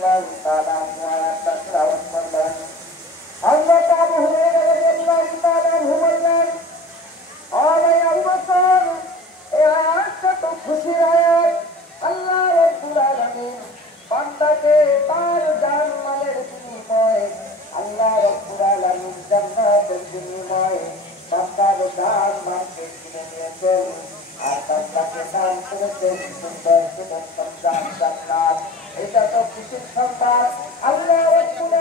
রাদিয়াল্লাহু তাআলা আনহু আয়াতটা তেলাওয়াত করলেন। হযরত আবু হুরায়রা রাদিয়াল্লাহু তাআলা আনহু বললেন, ও ভাই আবু বকর, এই আয়াতটা তো খুশির আয়াত। আল্লাহ রাব্বুল আলামিন বান্দাকে তার জানমালের বিনিময়ে, আল্লাহ রাব্বুল আলামিন জান্নাতের বিনিময়ে বান্দার জানমালকে কিনে নিয়েছেন। আর বান্দাকে দান করেছেন সুন্দর সুন্দর জান্নাত। এটা তো খুশির সংবাদ। আল্লাহ রাব্বুল